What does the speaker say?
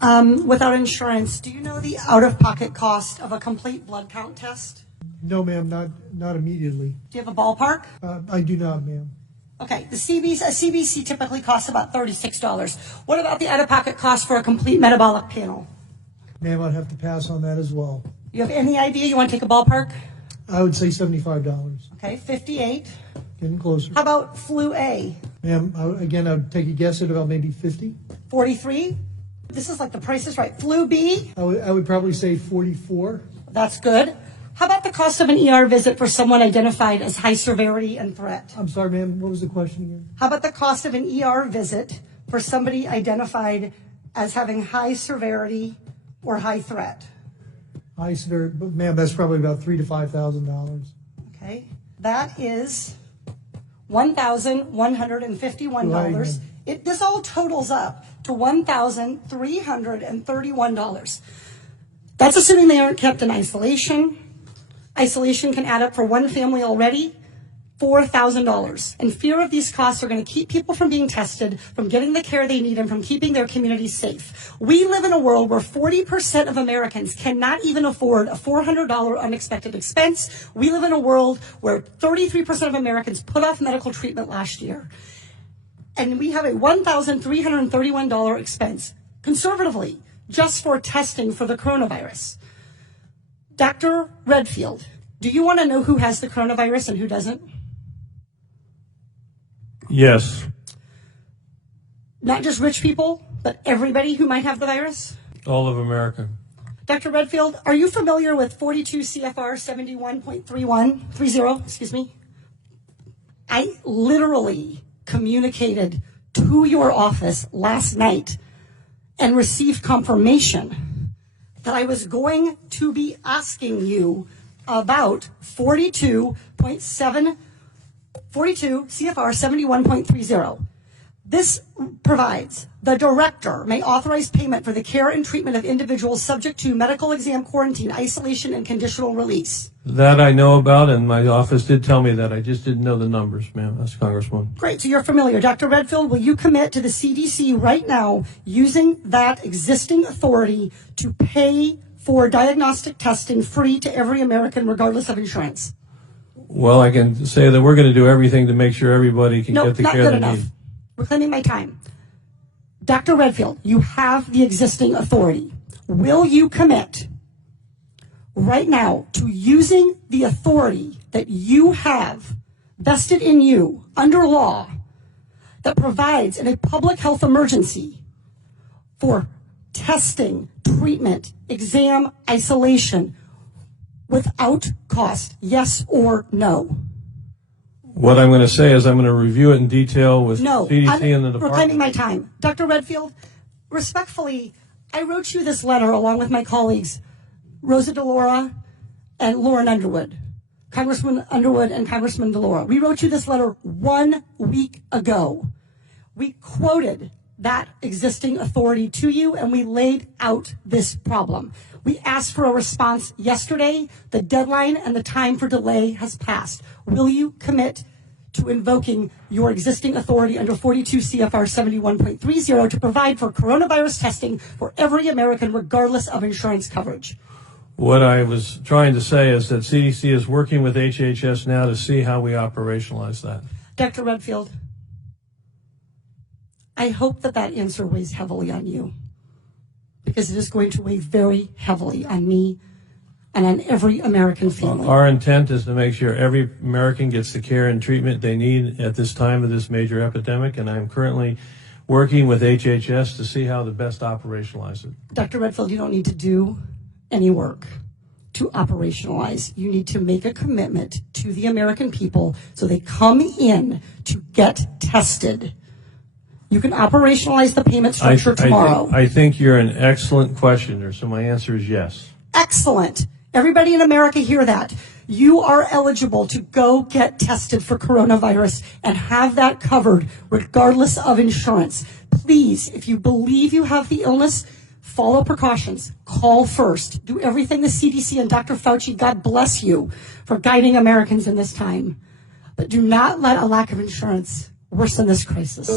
Without insurance, do you know the out-of-pocket cost of a complete blood count test? No, ma'am, not immediately. Do you have a ballpark? I do not, ma'am. Okay, a CBC typically costs about $36. What about the out-of-pocket cost for a complete metabolic panel? Ma'am, I'd have to pass on that as well. You have any idea? You want to take a ballpark? I would say $75. Okay, 58. Getting closer. How about flu A? Ma'am, I would take a guess at about maybe 50. 43. This is like the Price is Right. Flu B? I would probably say 44. That's good. How about the cost of an ER visit for someone identified as high severity and threat? I'm sorry, ma'am, what was the question again? How about the cost of an ER visit for somebody identified as having high severity or high threat? High severity, but ma'am, that's probably about $3,000 to $5,000. Okay, that is $1,151. This all totals up to $1,331. That's assuming they aren't kept in isolation. Isolation can add up for one family already, $4,000. And fear of these costs are going to keep people from being tested, from getting the care they need, and from keeping their communities safe. We live in a world where 40% of Americans cannot even afford a $400 unexpected expense. We live in a world where 33% of Americans put off medical treatment last year. And we have a $1,331 expense, conservatively, just for testing for the coronavirus. Dr. Redfield, do you want to know who has the coronavirus and who doesn't? Yes. Not just rich people, but everybody who might have the virus? All of America. Dr. Redfield, are you familiar with 42 CFR 71.30, excuse me? I literally communicated to your office last night and received confirmation that I was going to be asking you about 42 CFR 71.30. This provides the director may authorize payment for the care and treatment of individuals subject to medical exam, quarantine, isolation, and conditional release. That I know about, and my office did tell me that. I just didn't know the numbers, ma'am. That's Congresswoman. Great, so you're familiar. Dr. Redfield, will you commit to the CDC right now using that existing authority to pay for diagnostic testing free to every American regardless of insurance? Well, I can say that we're going to do everything to make sure everybody can get the care they need. Reclaiming my time. Dr. Redfield, you have the existing authority. Will you commit right now to using the authority that you have vested in you under law that provides in a public health emergency for testing, treatment, exam, isolation without cost? Yes or no? What I'm going to say is I'm going to review it in detail with CDC and the department. Reclaiming my time. Dr. Redfield, respectfully, I wrote you this letter along with my colleagues, Rosa DeLaura and Lauren Underwood, Congressman Underwood and Congressman DeLaura. We wrote you this letter 1 week ago. We quoted that existing authority to you, and we laid out this problem. We asked for a response yesterday. The deadline and the time for delay has passed. Will you commit to invoking your existing authority under 42 CFR 71.30 to provide for coronavirus testing for every American regardless of insurance coverage? What I was trying to say is that CDC is working with HHS now to see how we operationalize that. Dr. Redfield, I hope that answer weighs heavily on you, because it is going to weigh very heavily on me and on every American family. Our intent is to make sure every American gets the care and treatment they need at this time of this major epidemic, and I'm currently working with HHS to see how to best operationalize it. Dr. Redfield, you don't need to do any work to operationalize. You need to make a commitment to the American people so they come in to get tested. You can operationalize the payment structure tomorrow. I think you're an excellent questioner, so my answer is yes. Excellent. Everybody in America hear that. You are eligible to go get tested for coronavirus and have that covered regardless of insurance. Please, if you believe you have the illness, follow precautions. Call first. Do everything the CDC and Dr. Fauci, God bless you, for guiding Americans in this time. But do not let a lack of insurance worsen this crisis.